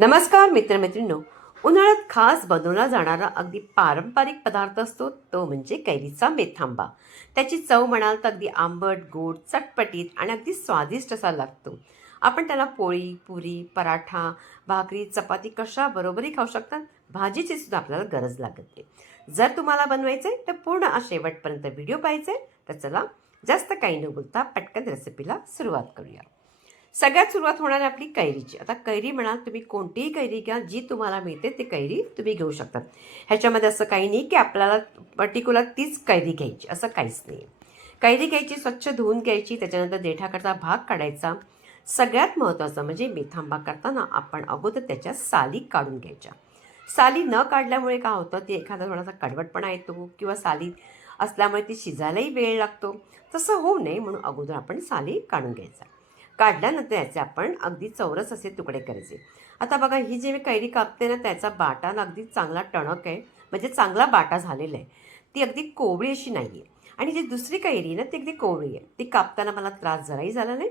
नमस्कार मित्रमैत्रिणींनो, उन्हाळ्यात खास बनवला जाणारा अगदी पारंपरिक पदार्थ असतो तो म्हणजे कैरीचा मेथांबा. त्याची चव म्हणाल तर अगदी आंबट, गोड, चटपटीत आणि अगदी स्वादिष्ट असा लागतो. आपण त्याला पोळी, पुरी, पराठा, भाकरी, चपाती कशाबरोबरही खाऊ शकतात. भाजीची सुद्धा आपल्याला गरज लागत नाही. जर तुम्हाला बनवायचं आहे तर पूर्ण शेवटपर्यंत व्हिडिओ पाहायचे. तर चला, जास्त काही न बोलता पटकन रेसिपीला सुरुवात करूया. सगळ्यात सुरुवात होणार आहे आपली कैरीची. आता कैरी म्हणाल तुम्ही कोणतीही कैरी घ्या, जी तुम्हाला मिळते ती कैरी तुम्ही घेऊ शकतात. ह्याच्यामध्ये असं काही नाही की आपल्याला पर्टिक्युलर तीच कैरी घ्यायची, असं काहीच नाही. कैरी घ्यायची, स्वच्छ धुवून घ्यायची, त्याच्यानंतर देठाकडचा भाग काढायचा. सगळ्यात महत्त्वाचं म्हणजे मेथांबा करताना आपण अगोदर त्याच्या साली काढून घ्यायच्या. साली न काढल्यामुळे काय होतं, ती एखादा थोडासा कडवटपणा येतो किंवा साली असल्यामुळे ती शिजायलाही वेळ लागतो. तसं होऊ नये म्हणून अगोदर आपण साली काढून घ्यायचा. काढल्यानंतर याचे आपण अगदी चौरस असे तुकडे करायचे. आता बघा, ही जी मी कैरी कापते ना, त्याचा बाटा ना अगदी चांगला टणक आहे, म्हणजे चांगला बाटा झालेला आहे. ती अगदी कोवळी अशी नाही आहे. आणि जी दुसरी कैरी ना ती अगदी कोवळी आहे. ती कापताना मला त्रास जराही झाला नाही.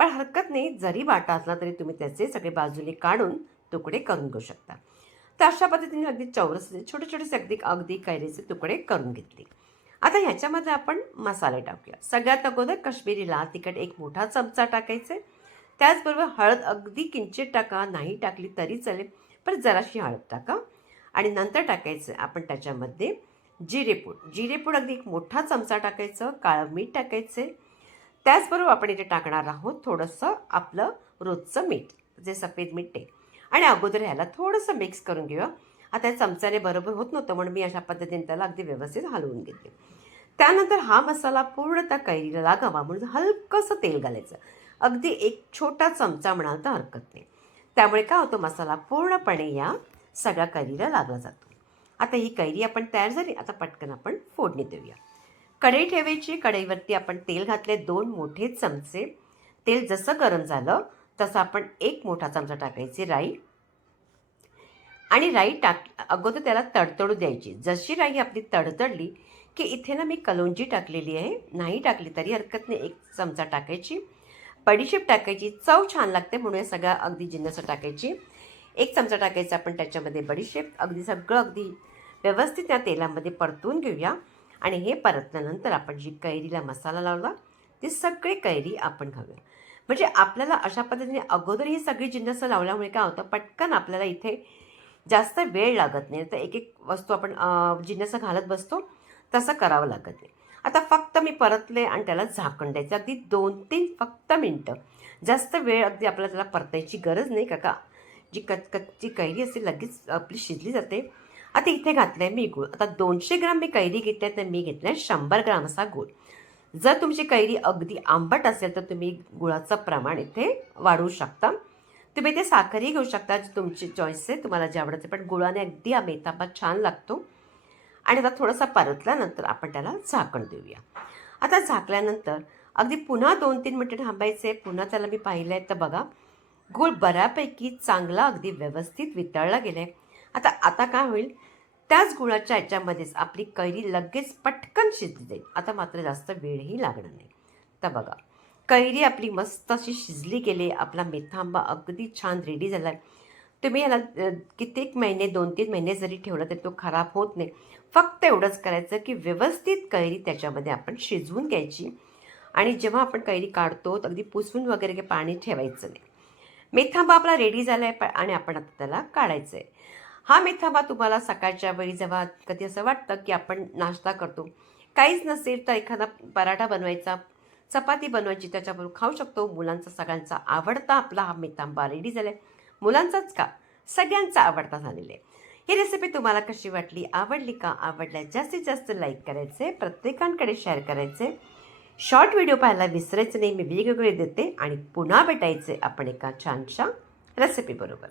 पण हरकत नाही, जरी बाटा असला तरी तुम्ही त्याचे सगळे बाजूने काढून तुकडे करून घेऊ शकता. तर अशा पद्धतीने अगदी चौरस छोटे छोटेसे अगदी अगदी कैरीचे तुकडे करून घेतले. आता ह्याच्यामध्ये आपण मसाले टाकूया. सगळ्यात अगोदर काश्मीरी लाल तिखट 1 मोठा चमचा टाकायचे. त्याचबरोबर हळद अगदी किंचित टाका, नाही टाकली तरी चालेल, पण जराशी हळद टाका. आणि नंतर टाकायचं आपण त्याच्यामध्ये जिरेपूड. जिरेपूड अगदी 1 मोठा चमचा टाकायचं. काळं मीठ टाकायचे. त्याचबरोबर आपण इथे टाकणार आहोत थोडंसं आपलं रोजचं मीठ, जे सफेद मीठ आहे. आणि अगोदर ह्याला थोडंसं मिक्स करून घेऊया. आता या चमच्याने बरोबर होत नव्हतं म्हणून मी अशा पद्धतीने त्याला अगदी व्यवस्थित हलवून घेते. त्यानंतर हा मसाला पूर्ण त्या कैरीला लागावा म्हणून हलकंसं तेल घालायचं. अगदी 1 छोटा चमचा म्हणाल तर हरकत नाही. त्यामुळे काय होतं, मसाला पूर्णपणे या सगळ्या कैरीला लागला जातो. आता ही कैरी आपण तयार झाली. आता पटकन आपण फोडणी देऊया. कढई ठेवायची. कढईवरती आपण तेल घातले 2 मोठे चमचे. तेल जसं गरम झालं तसं आपण 1 मोठा चमचा टाकायचे राई. आणि राई अगोदर त्याला तडतडू द्यायची. जशी राई आपली तडतडली की इथे ना मी कलोंजी टाकलेली आहे. नाही टाकली तरी हरकत नाही, 1 चमचा टाकायची. बडीशेप टाकायची, चव छान लागते म्हणून या सगळ्या अगदी जिन्नस टाकायची. 1 चमचा टाकायचा आपण त्याच्यामध्ये बडीशेप. अगदी सगळं अगदी व्यवस्थित त्या तेलामध्ये परतून घेऊया. आणि हे परतल्यानंतर आपण जी कैरीला मसाला लावला ती सगळी कैरी आपण घालूया. म्हणजे आपल्याला अशा पद्धतीने अगोदर ही सगळी जिन्नस लावल्यामुळे काय होतं, पटकन आपल्याला इथे जास्त वेळ लागत नाही. तर एक एक वस्तू आपण जिन्नस घालत बसतो, तसं करावं लागत नाही. आता फक्त मी परतले आणि त्याला झाकण द्यायचं अगदी 2-3 फक्त मिनटं. जास्त वेळ अगदी आपल्याला त्याला परतायची गरज नाही, का जी कच्ची कैरी असते लगेच आपली शिजली जाते. आता इथे घातलं आहे मी गूळ. आता 200 ग्राम मी कैरी घेतली आहे, तर मी घेतला आहे 100 ग्राम असा गूळ. जर तुमची कैरी अगदी आंबट असेल तर तुम्ही गुळाचं प्रमाण इथे वाढवू शकता. तुम्ही ते साखरही घेऊ शकता, तुमची चॉईस आहे, तुम्हाला जे आवडते. पण गुळाने अगदी हा मेथांबा छान लागतो. आणि आता थोडासा परतल्यानंतर आपण त्याला झाकण देऊया. आता झाकल्यानंतर अगदी पुन्हा 2-3 मिनिटं थांबायचे. पुन्हा त्याला मी पाहिलं आहे तर बघा, गूळ बऱ्यापैकी चांगला अगदी व्यवस्थित वितळला गेला आहे. आता आता काय होईल, त्याच गुळाच्या ह्याच्यामध्येच आपली कैरी लगेच पटकन शिजली जाईल. आता मात्र जास्त वेळही लागणार नाही. तर बघा, कैरी आपली मस्त अशी शिजली गेली. आपला मेथांबा अगदी छान रेडी झाला आहे. तुम्ही याला कित्येक महिने 2-3 महिने जरी ठेवलं तरी तो खराब होत नाही. फक्त एवढंच करायचं की व्यवस्थित कैरी त्याच्यामध्ये आपण शिजवून घ्यायची. आणि जेव्हा आपण कैरी काढतो तर अगदी पुसून वगैरे काही पाणी ठेवायचं नाही. मेथांबा आपला रेडी झाला आहे आणि आपण आता त्याला काढायचं आहे. हा मेथांबा तुम्हाला सकाळच्या वेळी जेव्हा कधी असं वाटतं की आपण नाश्ता करतो, काहीच नसेल तर एखादा पराठा बनवायचा, चपाती बनवायची, त्याच्याबरोबर खाऊ शकतो. मुलांचा सगळ्यांचा आवडता आपला हा मेथांबा रेडी झाला आहे. मुलांचाच का, सगळ्यांचा आवडता झालेला आहे. ही रेसिपी तुम्हाला कशी वाटली, आवडली का? आवडल्यास जास्तीत जास्त लाईक करायचे, प्रत्येकांकडे शेअर करायचे. शॉर्ट व्हिडिओ पाहायला विसरायचं नाही. मी वेगवेगळे देते आणि पुन्हा भेटायचे आपण एका छानशा रेसिपीबरोबर.